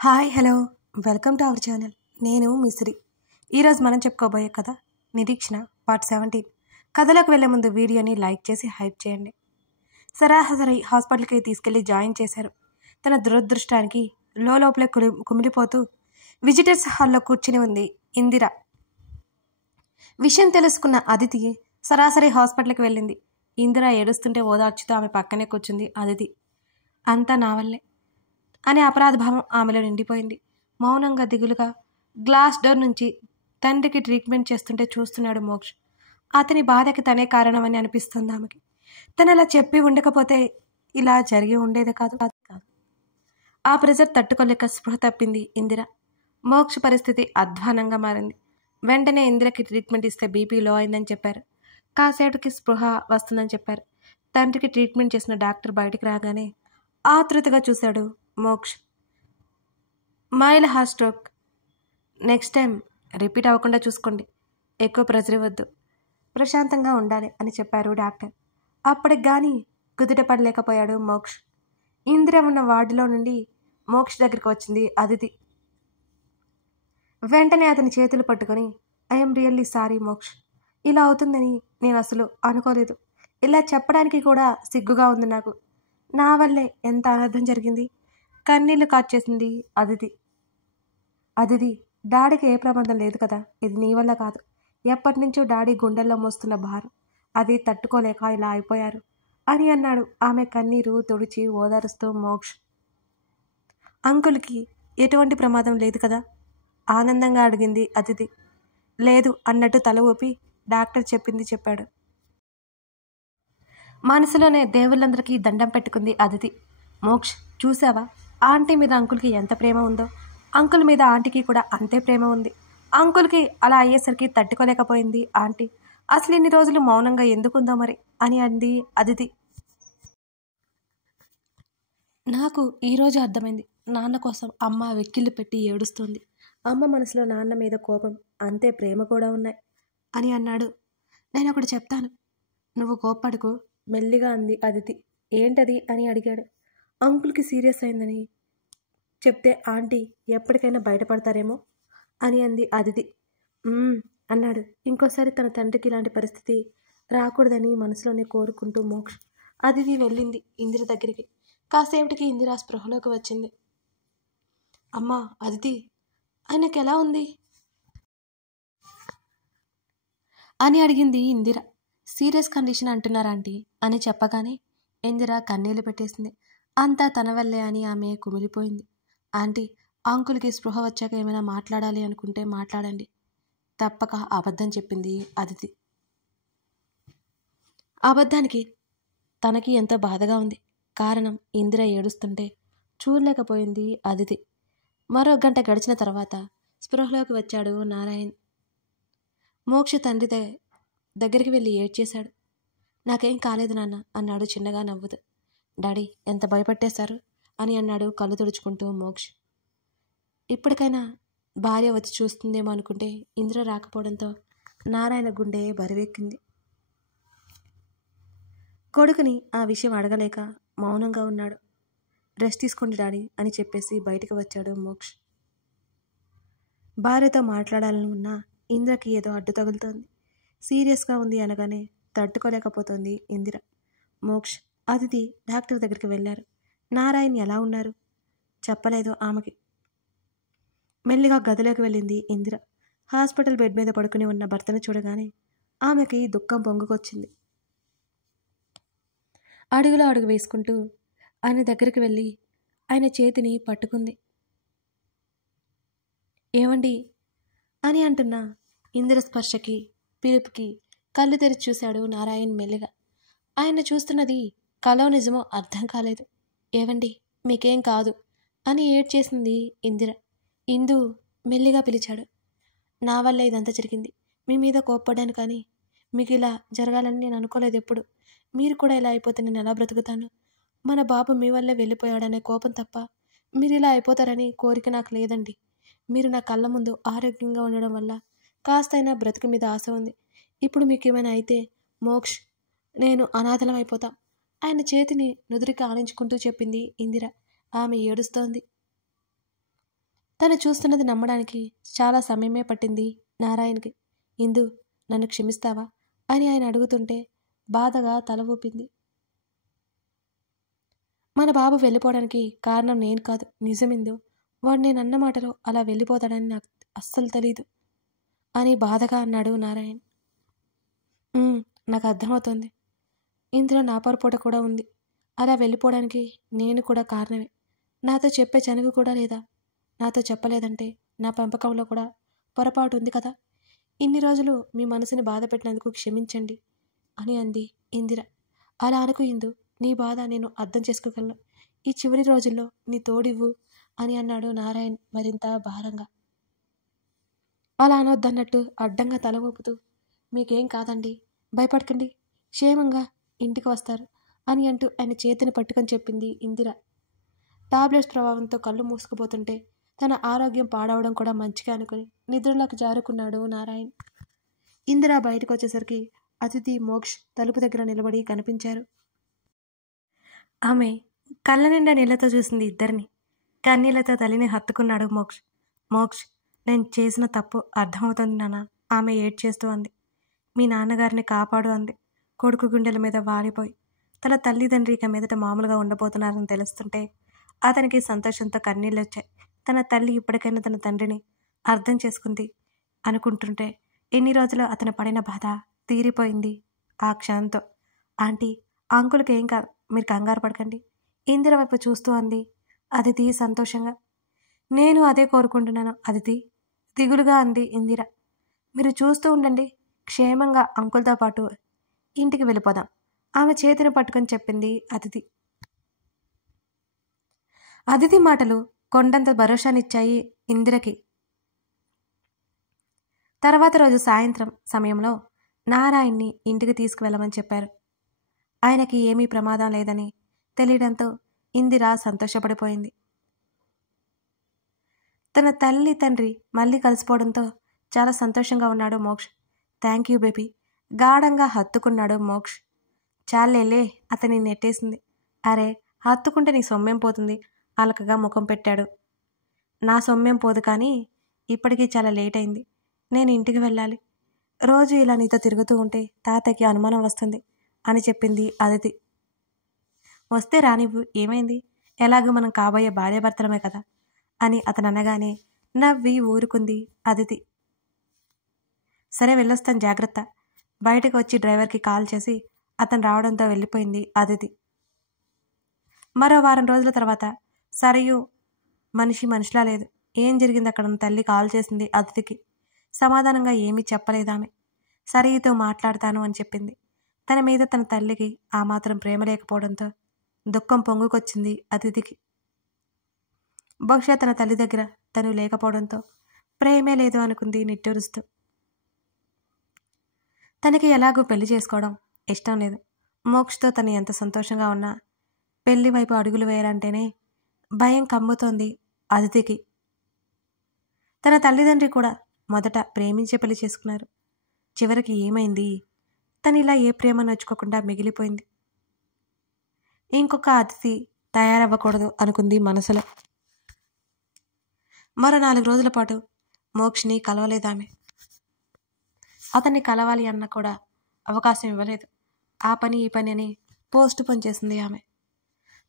Hi hello welcome to our channel. నేను మిశ్రీ. ఈరోజు మనం చెప్పుకోబోయే కథ నిరీక్షణ పార్ట్ 17. కథలోకి వెళ్ళే ముందు వీడియోని లైక్ చేసి హైప్ చేయండి. సరాసరి హాస్పిటల్కి తీసుకెళ్లి జాయిన్ చేశారు. తన దురదృష్టానికి లోపలే కుమిలిపోతూ విజిటర్స్ హాల్లో కూర్చుని ఉంది ఇందిర. విషయం తెలుసుకున్న అదితి సరాసరి హాస్పిటల్కి వెళ్ళింది. ఇందిర ఏడుస్తుంటే ఓదార్చుతూ ఆమె పక్కనే కూర్చుంది అదితి. అంతా నా వల్లే అనే అపరాధభావం ఆమెలో నిండిపోయింది. మౌనంగా దిగులుగా గ్లాస్ డోర్ నుంచి తండ్రికి ట్రీట్మెంట్ చేస్తుంటే చూస్తున్నాడు మోక్ష్. అతని బాధకి తనే కారణమని అనిపిస్తుంది ఆమెకి. తను అలా చెప్పి ఉండకపోతే ఇలా జరిగి ఉండేది కాదు. ఆ ప్రెజర్ తట్టుకోలేక స్పృహ తప్పింది ఇందిర. మోక్ష్ పరిస్థితి అధ్వానంగా మారింది. వెంటనే ఇందిరకి ట్రీట్మెంట్ ఇస్తే బీపీ లో అయిందని చెప్పారు. కాసేపటికి స్పృహ వస్తుందని చెప్పారు. తండ్రికి ట్రీట్మెంట్ చేసిన డాక్టర్ బయటికి రాగానే ఆతృతగా చూశాడు Moksh. Mile heart stroke, next time repeat అవ్వకుండా చూసుకోండి, ఎక్కువ ప్రెజర్ ఇవ్వద్దు, ప్రశాంతంగా ఉండాలి అని చెప్పారు డాక్టర్. అప్పటికి కానీ కుదుట పడలేకపోయాడు మోక్ష్. ఇందిర ఉన్న వార్డులో నుండి మోక్ష్ దగ్గరికి వచ్చింది అదితి. వెంటనే అతని చేతులు పట్టుకొని, ఐఎమ్ రియల్లీ సారీ మోక్ష్, ఇలా అవుతుందని నేను అసలు అనుకోలేదు. ఇలా చెప్పడానికి కూడా సిగ్గుగా ఉంది నాకు. నా వల్లే ఎంత అనర్థం జరిగింది. కన్నీళ్లు కార్చేసింది అదితి. అదితి, డాడీకి ఏ ప్రమాదం లేదు కదా, ఇది నీ వల్ల కాదు. ఎప్పటి నుంచో డాడీ గుండెల్లో మోస్తున్న భారం, అది తట్టుకోలేక ఇలా అయిపోయారు అని అన్నాడు ఆమె కన్నీరు తుడిచి ఓదారుస్తూ మోక్ష్. అంకుల్కి ఎటువంటి ప్రమాదం లేదు కదా ఆనందంగా అడిగింది అదితి. లేదు అన్నట్టు తల ఊపి డాక్టర్ చెప్పింది చెప్పాడు. మనసులోనే దేవుళ్ళందరికీ దండం పెట్టుకుంది అదితి. మోక్ష్, చూసావా ఆంటీ మీద అంకుల్కి ఎంత ప్రేమ ఉందో, అంకుల్ మీద ఆంటీకి కూడా అంతే ప్రేమ ఉంది. అంకుల్కి అలా అయ్యేసరికి తట్టుకోలేకపోయింది ఆంటీ. అసలు ఇన్ని రోజులు మౌనంగా ఎందుకుందో మరి అని అంది అదితి. నాకు ఈరోజు అర్థమైంది. నాన్న కోసం అమ్మ వెక్కిళ్ళు పెట్టి ఏడుస్తోంది. అమ్మ మనసులో నాన్న మీద కోపం, అంతే ప్రేమ కూడా ఉన్నాయి అని అన్నాడు. నేను ఒకటి చెప్తాను, నువ్వు కోప్పడుకో మెల్లిగా అంది అదితి. ఏంటది అని అడిగాడు. అంకుల్కి సీరియస్ అయిందని చెప్తే ఆంటీ ఎప్పటికైనా బయటపడతారేమో అని అంది అదితి. అన్నాడు. ఇంకోసారి తన తండ్రికి ఇలాంటి పరిస్థితి రాకూడదని మనసులోనే కోరుకుంటూ మోక్ష్. అదితి వెళ్ళింది ఇందిర దగ్గరికి. కాసేపటికి ఇందిర స్పృహలోకి వచ్చింది. అమ్మా అదితి, ఆయనకి ఎలా ఉంది అని అడిగింది ఇందిర. సీరియస్ కండిషన్ అంటున్నారా ఆంటీ అని చెప్పగానే ఇందిర కన్నీళ్లు పెట్టేసింది. అంతా తన వల్లే అని ఆమె కుమిలిపోయింది. ఆంటీ, అంకుల్కి స్పృహ వచ్చాక ఏమైనా మాట్లాడాలి అనుకుంటే మాట్లాడండి, తప్పక అబద్ధం చెప్పింది అదితి. అబద్ధానికి తనకి ఎంతో బాధగా ఉంది. కారణం ఇందిర ఏడుస్తుంటే చూడలేకపోయింది అదితి. మరో గంట గడిచిన తర్వాత స్పృహలోకి వచ్చాడు నారాయణ్. మోక్ష తండ్రి దగ్గరికి వెళ్ళి ఏడ్చేశాడు. నాకేం కాలేదు నాన్న అన్నాడు చిన్నగా నవ్వుతూ. డాడీ ఎంత భయపట్టేశారు అని అన్నాడు కళ్ళు తుడుచుకుంటూ మోక్ష్. ఇప్పటికైనా భార్య వచ్చి చూస్తుందేమో అనుకుంటే ఇందిర రాకపోవడంతో నారాయణ గుండె బరువెక్కింది. కొడుకుని ఆ విషయం అడగలేక మౌనంగా ఉన్నాడు. రెస్ట్ తీసుకోండి డాడీ అని చెప్పేసి బయటకు వచ్చాడు మోక్ష్. భార్యతో మాట్లాడాలని ఉన్నా ఇందిరకి ఏదో అడ్డు తగులుతోంది. సీరియస్గా ఉంది అనగానే తట్టుకోలేకపోతోంది ఇందిర. మోక్ష్, అదితి డాక్టర్ దగ్గరికి వెళ్ళారు. నారాయణ్ ఎలా ఉన్నారు చెప్పలేదు ఆమెకి. మెల్లిగా గదిలోకి వెళ్ళింది ఇందిర. హాస్పిటల్ బెడ్ మీద పడుకుని ఉన్న భర్తను చూడగానే ఆమెకి దుఃఖం పొంగుకొచ్చింది. అడుగులో అడుగు వేసుకుంటూ ఆయన దగ్గరికి వెళ్ళి ఆయన చేతిని పట్టుకుంది. ఏమండి అని అంటున్న ఇందిర స్పర్శకి పిలుపుకి కళ్ళు తెరిచి చూశాడు నారాయణ్ మెల్లిగా. ఆయన చూస్తున్నది కలో నిజమో అర్థం కాలేదు. ఏవండి మీకేం కాదు అని ఏడ్చేసింది ఇందిర. ఇందు మెల్లిగా పిలిచాడు. నా వల్ల ఇదంతా జరిగింది. మీ మీద కోప్పడ్డాను, కానీ మీకు ఇలా జరగాలని నేను అనుకోలేదు ఎప్పుడు. మీరు కూడా ఇలా అయిపోతే నేను ఎలా బ్రతుకుతాను? మన బాబు మీ వల్లే వెళ్ళిపోయాడనే కోపం తప్ప మీరు ఇలా అయిపోతారని కోరిక నాకు లేదండి. మీరు నా కళ్ళ ముందు ఆరోగ్యంగా ఉండడం వల్ల కాస్తైనా బ్రతుకు మీద ఆశ ఉంది. ఇప్పుడు మీకు ఏమైనా అయితే మోక్ష్, నేను అనాథలం అయిపోతాం. ఆయన చేతిని నుదురికి ఆనించుకుంటూ చెప్పింది ఇందిర. ఆమె ఏడుస్తోంది. తను చూస్తున్నది నమ్మడానికి చాలా సమయమే పట్టింది నారాయణ్కి. ఇందు, నన్ను క్షమిస్తావా అని ఆయన అడుగుతుంటే బాధగా తల ఊపింది. మన బాబు వెళ్ళిపోవడానికి కారణం నేను కాదు, నిజమిందు. వాడు నేను అన్న మాటలో అలా వెళ్ళిపోతాడని నాకు అస్సలు తెలీదు అని బాధగా అన్నాడు నారాయణ్. నాకు అర్థమవుతోంది. ఇందులో నా పొరపాటు కూడా ఉంది. అలా వెళ్ళిపోవడానికి నేను కూడా కారణమే. నాతో చెప్పే చనువు కూడా లేదా? నాతో చెప్పలేదంటే నా పెంపకంలో కూడా పొరపాటు ఉంది కదా. ఇన్ని రోజులు మీ మనసుని బాధ పెట్టినందుకు క్షమించండి అని అంది ఇందిర. అలా అనుకు ఇందు, నీ బాధ నేను అర్థం చేసుకోగలను. ఈ చివరి రోజుల్లో నీ తోడివ్వు అని అన్నాడు నారాయణ్ మరింత భారంగా. అలా అనొద్దన్నట్టు అడ్డంగా తల ఊపుతూ, మీకేం కాదండి, భయపడకండి, క్షేమంగా ఇంటికి వస్తారు అని అంటూ ఆయన చేతిని పట్టుకొని చెప్పింది ఇందిర. టాబ్లెట్స్ ప్రభావంతో కళ్ళు మూసుకుపోతుంటే తన ఆరోగ్యం పాడవడం కూడా మంచిగా అనుకుని నిద్రలోకి జారుకున్నాడు నారాయణ్. ఇందిర బయటకు వచ్చేసరికి అతిథి, మోక్ష్ తలుపు దగ్గర నిలబడి కనిపించారు. ఆమె కళ్ళ నిండా నీళ్లతో చూసింది ఇద్దరిని. కన్నీళ్లతో తల్లిని హత్తుకున్నాడు మోక్ష్. మోక్ష్, నేను చేసిన తప్పు అర్థమవుతుంది నాన్న, ఆమె ఏడ్చేస్తూ అంది. మీ నాన్నగారిని కాపాడు అంది కొడుకు గుండెల మీద వాలిపోయి. తన తల్లిదండ్రి ఇక మీదట మామూలుగా ఉండబోతున్నారని తెలుస్తుంటే అతనికి సంతోషంతో కన్నీళ్ళు వచ్చాయి. తన తల్లి ఇప్పటికైనా తన తండ్రిని అర్థం చేసుకుంది అనుకుంటుంటే ఎన్ని రోజులు అతను పడిన బాధ తీరిపోయింది ఆ క్షణంతో. ఆంటీ, అంకుల్కి ఏం కాదు, మీరు కంగారు పడకండి ఇందిర వైపు చూస్తూ అంది అదితి సంతోషంగా. నేను అదే కోరుకుంటున్నాను అదితి, దిగులుగా అంది ఇందిర. మీరు చూస్తూ ఉండండి, క్షేమంగా అంకుల్తో పాటు ఇంటికి వెళ్ళిపోదాం ఆమె చేతిని పట్టుకొని చెప్పింది అదితి. అదితి మాటలు కొండంత భరోసానిచ్చాయి ఇందిరకి. తర్వాత రోజు సాయంత్రం సమయంలో నారాయణ్ని ఇంటికి తీసుకువెళ్ళమని చెప్పారు. ఆయనకి ఏమీ ప్రమాదం లేదని తెలియడంతో ఇందిర సంతోషపడిపోయింది. తన తల్లి తండ్రి మళ్ళీ కలిసిపోవడంతో చాలా సంతోషంగా ఉన్నాడు మోక్ష్. థ్యాంక్ యూ బేబీ, గాఢంగా హత్తుకున్నాడు మోక్ష్. చాలేలే, అతని నెట్టేసింది. అరే, హత్తుకుంటే నీ సొమ్మేం పోతుంది, అలకగా ముఖం పెట్టాడు. నా సొమ్మేం పోదు, కానీ ఇప్పటికీ చాలా లేట్ అయింది, నేను ఇంటికి వెళ్ళాలి. రోజు ఇలా నీతో తిరుగుతూ ఉంటే తాతయ్యకి అనుమానం వస్తుంది అని చెప్పింది అదితి. వస్తే రానివ్వు, ఏమైంది, ఎలాగూ మనం కాబోయే భార్యాభర్తలమే కదా అని అతను అనగానే నవ్వి ఊరుకుంది అదితి. సరే వెళ్ళొస్తాను, జాగ్రత్త. బయటకు వచ్చి డ్రైవర్కి కాల్ చేసి అతను రావడంతో వెళ్ళిపోయింది అదితి. మరో వారం రోజుల తర్వాత సరయు మనిషిలా లేదు. ఏం జరిగింది అక్కడ తల్లి కాల్ చేసింది అదితికి. సమాధానంగా ఏమీ చెప్పలేదామె. సరయుతో మాట్లాడతాను అని చెప్పింది. తన మీద తన తల్లికి ఆ మాత్రం ప్రేమ లేకపోవడంతో దుఃఖం పొంగుకొచ్చింది అతిథికి. బహుశా తన తల్లి దగ్గర తను లేకపోవడంతో ప్రేమే లేదు అనుకుంది నిట్టూరుస్తూ. తనకి ఎలాగూ పెళ్లి చేసుకోవడం ఇష్టం లేదు. మోక్షతో తను ఎంత సంతోషంగా ఉన్నా పెళ్లి వైపు అడుగులు వేయాలంటేనే భయం కమ్ముతోంది అదితికి. తన తల్లిదండ్రి కూడా మొదట ప్రేమించే పెళ్లి చేసుకున్నారు. చివరికి ఏమైంది, తను ఇలా ఏ ప్రేమ నొచ్చుకోకుండా మిగిలిపోయింది. ఇంకొక అతిథి తయారవ్వకూడదు అనుకుంది మనసులో. మరో 4 రోజుల పాటు మోక్షని కలవలేదామె. అతన్ని కలవాలి అన్న కూడా అవకాశం ఇవ్వలేదు. ఆ పని ఈ పని అని పోస్ట్ పోన్ చేసింది ఆమె.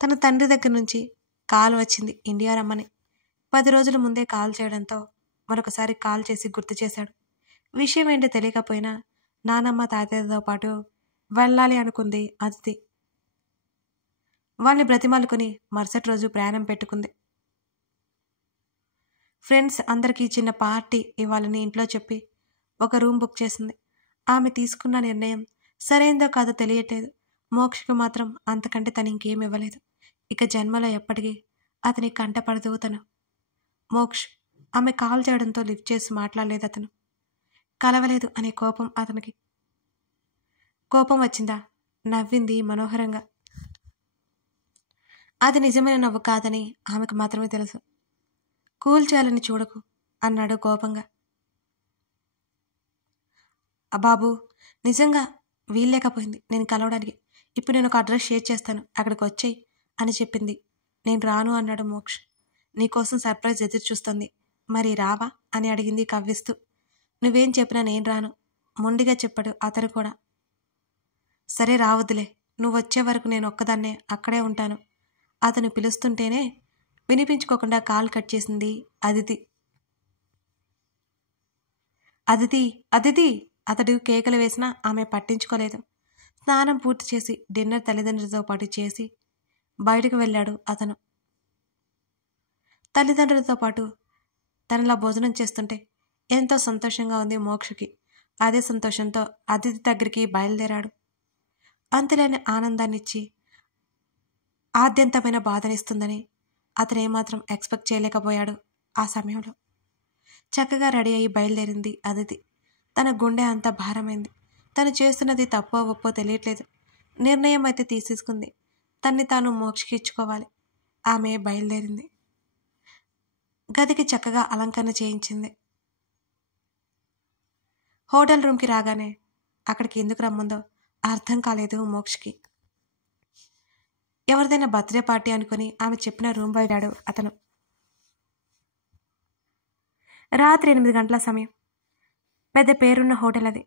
తన తండ్రి దగ్గర నుంచి కాల్ వచ్చింది ఇండియా రమ్మని. 10 రోజుల ముందే కాల్ చేయడంతో మరొకసారి కాల్ చేసి గుర్తు చేశాడు. విషయం ఏంటో తెలియకపోయినా నానమ్మ తాతయ్యతో పాటు వెళ్ళాలి అనుకుంది అదితి. వాళ్ళని బ్రతిమాలుకుని మరుసటి రోజు ప్రయాణం పెట్టుకుంది. ఫ్రెండ్స్ అందరికీ చిన్న పార్టీ ఇవ్వాలని ఇంట్లో చెప్పి ఒక రూమ్ బుక్ చేసింది. ఆమె తీసుకున్న నిర్ణయం సరైందో కాదో తెలియట్లేదు. మోక్షకు మాత్రం అంతకంటే తను ఇంకేం ఇవ్వలేదు. ఇక జన్మలో ఎప్పటికీ అతని కంటపడదు తను. మోక్ష్ ఆమె కాల్ చేయడంతో లిఫ్ట్ చేసి మాట్లాడలేదు అతను. కలవలేదు అనే కోపం అతనికి. కోపం వచ్చిందా? నవ్వింది మనోహరంగా. అది నిజమైన నవ్వు కాదని ఆమెకు మాత్రమే తెలుసు. కూల్ చేయాలని చూడకు అన్నాడు కోపంగా. బాబు, నిజంగా వీల్లేకపోయింది నేను కలవడానికి. ఇప్పుడు నేను ఒక అడ్రస్ షేర్ చేస్తాను, అక్కడికి వచ్చేయి అని చెప్పింది. నేను రాను అన్నాడు మోక్ష్. నీకోసం సర్ప్రైజ్ ఎదురు చూస్తుంది. మరి రావా అని అడిగింది కవ్విస్తూ. నువ్వేం చెప్పినా నేను రాను, మొండిగా చెప్పాడు అతను కూడా. సరే రావద్దులే, నువ్వు వచ్చే వరకు నేను ఒక్కదాన్నే అక్కడే ఉంటాను. అతను పిలుస్తుంటేనే వినిపించుకోకుండా కాల్ కట్ చేసింది అదితి. అదితి అదితి అతడు కేకలు వేసినా ఆమె పట్టించుకోలేదు. స్నానం పూర్తి చేసి డిన్నర్ తల్లిదండ్రులతో పాటు చేసి బయటకు వెళ్ళాడు అతను. తల్లిదండ్రులతో పాటు తనలా భోజనం చేస్తుంటే ఎంతో సంతోషంగా ఉంది మోక్షకి. అదే సంతోషంతో అతిథి దగ్గరికి బయలుదేరాడు. అంతులేని ఆనందాన్నిచ్చి ఆద్యంతమైన బాధనిస్తుందని అతను ఏమాత్రం ఎక్స్పెక్ట్ చేయలేకపోయాడు. ఆ సమయంలో చక్కగా రెడీ అయ్యి బయలుదేరింది అదితి. తన గుండె అంతా భారమైంది. తను చేస్తున్నది తప్పో ఒప్పో తెలియట్లేదు. నిర్ణయం అయితే తీసేసుకుంది. తన్ని తాను మోక్షకి ఇచ్చుకోవాలి. ఆమె బయలుదేరింది. గదికి చక్కగా అలంకరణ చేయించింది. హోటల్ రూమ్కి రాగానే అక్కడికి ఎందుకు రమ్మందో అర్థం కాలేదు మోక్షకి. ఎవరిదైనా బర్త్డే పార్టీ అనుకుని ఆమె చెప్పిన రూమ్ వెళ్ళాడు అతను. రాత్రి 8 గంటల సమయం. పెద్ద పేరున్న హోటల్ అది.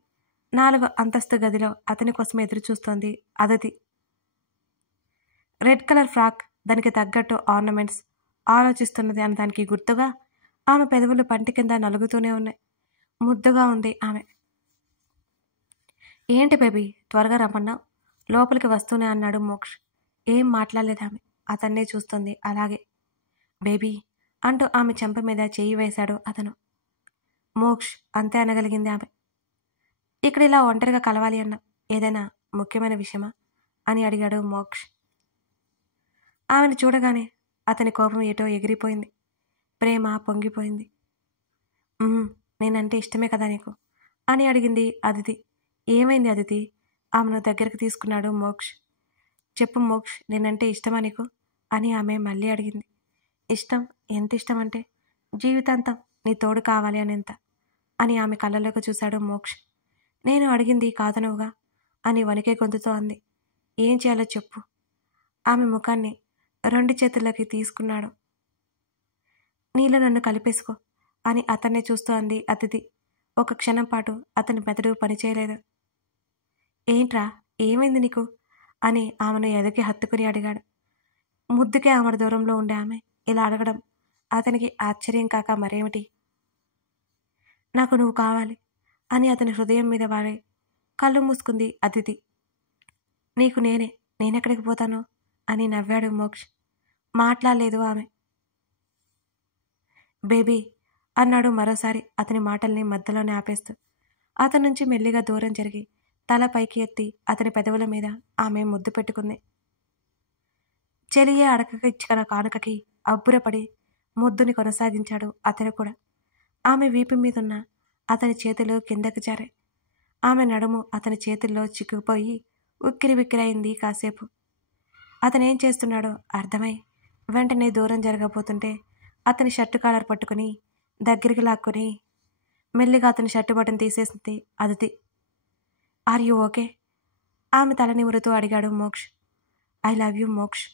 4 అంతస్తు గదిలో అతని కోసం ఎదురు చూస్తోంది అదితి. రెడ్ కలర్ ఫ్రాక్, దానికి తగ్గట్టు ఆర్నమెంట్స్. ఆలోచిస్తున్నది అన్న దానికి గుర్తుగా ఆమె పెదవులు పంటి కింద నలుగుతూనే ఉన్నాయి. ముద్దుగా ఉంది ఆమె. ఏంటి బేబీ త్వరగా రమ్మన్నావు, లోపలికి వస్తూనే అన్నాడు మోక్ష్. ఏం మాట్లాడలేదు ఆమె. అతన్నే చూస్తుంది అలాగే. బేబీ అంటూ ఆమె చెంప మీద చెయ్యి వేశాడు అతను. మోక్ష్ అంతే అనగలిగింది ఆమె. ఇక్కడ ఇలా ఒంటరిగా కలవాలి అన్నా ఏదైనా ముఖ్యమైన విషయమా అని అడిగాడు మోక్ష్. ఆమెను చూడగానే అతని కోపం ఏటో ఎగిరిపోయింది. ప్రేమ పొంగిపోయింది. నేనంటే ఇష్టమే కదా నీకు అని అడిగింది అదితి. ఏమైంది అదితి? ఆమెను దగ్గరికి తీసుకున్నాడు మోక్ష్. చెప్పు మోక్ష్, నేనంటే ఇష్టమా నీకు అని ఆమె మళ్ళీ అడిగింది. ఇష్టం? ఎంత ఇష్టం అంటే జీవితాంతం నీ తోడు కావాలి అనేంత అని ఆమె కళ్ళలోకి చూశాడు మోక్ష్. నేను అడిగింది కాదనవుగా అని వణికే గొంతుతో అంది. ఏం చేయాలో చెప్పు. ఆమె ముఖాన్ని 2 చేతుల్లోకి తీసుకున్నాడు. నీలో నన్ను కలిపేసుకో అని అతన్నే చూస్తూ అంది అతిథి. ఒక క్షణం పాటు అతని మెదడు పనిచేయలేదు. ఏంట్రా, ఏమైంది నీకు అని ఆమెను ఎదకి హత్తుకుని అడిగాడు. ముద్దుకే ఆమె దూరంలో ఉండే ఆమె ఇలా అడగడం అతనికి ఆశ్చర్యం కాక మరేమిటి. నాకు నువ్వు కావాలి అని అతని హృదయం మీద వాడి కళ్ళు మూసుకుంది అతిథి. నీకు నేనెక్కడికి పోతాను అని నవ్వాడు మోక్ష్. మాట్లాడలేదు ఆమె. బేబీ అన్నాడు మరోసారి అతని మాటల్ని మధ్యలోనే ఆపేస్తూ. అతని నుంచి మెల్లిగా దూరం జరిగి తల పైకి ఎత్తి అతని పెదవుల మీద ఆమె ముద్దు పెట్టుకుంది. చెలియే అడకకి ఇచ్చిన కానుకకి అబ్బురపడి ముద్దుని కొనసాగించాడు అతను కూడా. ఆమె వీపు మీదున్న అతని చేతులు కిందకి జారాయి. ఆమె నడుము అతని చేతుల్లో చిక్కుపోయి ఉక్కిరి బిక్కిరైంది కాసేపు. అతనేం చేస్తున్నాడో అర్థమై వెంటనే దూరం జరగబోతుంటే అతని షర్టు కాలర్ పట్టుకుని దగ్గరికి లాక్కుని మెల్లిగా అతని షర్టు బటన్ తీసేసింది అదితి. Are you okay? ఆమె తల నిమురుతూ అడిగాడు Moksh. I love you Moksh.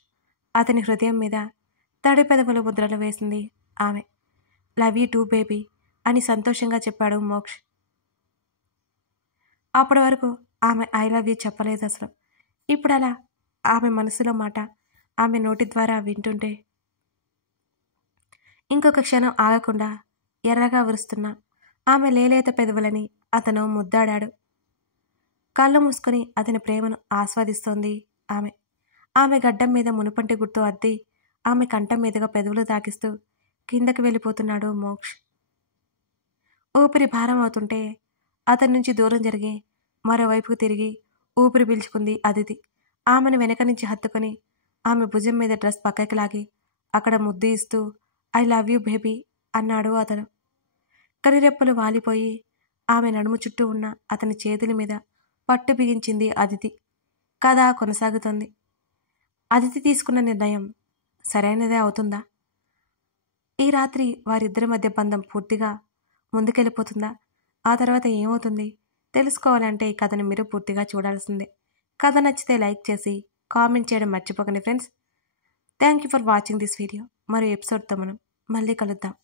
అతని హృదయం మీద తడి పెదవుల ముద్రలు వేసింది ఆమె. లవ్ యూ టూ బేబీ అని సంతోషంగా చెప్పాడు మోక్ష్. అప్పటి వరకు ఆమె ఐ లవ్ యూ చెప్పలేదు అసలు. ఇప్పుడు అలా ఆమె మనసులో మాట ఆమె నోటి ద్వారా వింటుంటే ఇంకొక క్షణం ఆగకుండా ఎర్రగా విరుస్తున్న ఆమె లేలేత పెదవులని అతను ముద్దాడాడు. కళ్ళు మూసుకొని అతని ప్రేమను ఆస్వాదిస్తోంది ఆమె. ఆమె గడ్డం మీద మునుపంటి గుర్తు అద్ది ఆమె కంఠం మీదుగా పెదవులు తాకిస్తూ కిందకి వెళ్ళిపోతున్నాడు మోక్ష్. ఊపిరి భారం అవుతుంటే అతని నుంచి దూరం జరిగి మరోవైపుకు తిరిగి ఊపిరి పీల్చుకుంది అదితి. ఆమెను వెనక నుంచి హత్తుకొని ఆమె భుజం మీద డ్రెస్ పక్కకి లాగి అక్కడ ముద్దు ఇస్తూ ఐ లవ్ యూ బేబీ అన్నాడు అతను. కరిరెప్పలు వాలిపోయి ఆమె నడుము చుట్టూ ఉన్న అతని చేతుల మీద పట్టు బిగించింది అదితి. కథ కొనసాగుతోంది. అదితి తీసుకున్న నిర్ణయం సరైనదే అవుతుందా? ఈ రాత్రి వారిద్దరి మధ్య బంధం పూర్తిగా ముందుకెళ్ళిపోతుందా? ఆ తర్వాత ఏమవుతుంది తెలుసుకోవాలంటే ఈ కథను మీరు పూర్తిగా చూడాల్సిందే. కథ నచ్చితే లైక్ చేసి కామెంట్ చేయడం మర్చిపోకండి friends. Thank you for watching this video. మరో ఎపిసోడ్తో మనం మళ్ళీ కలుద్దాం.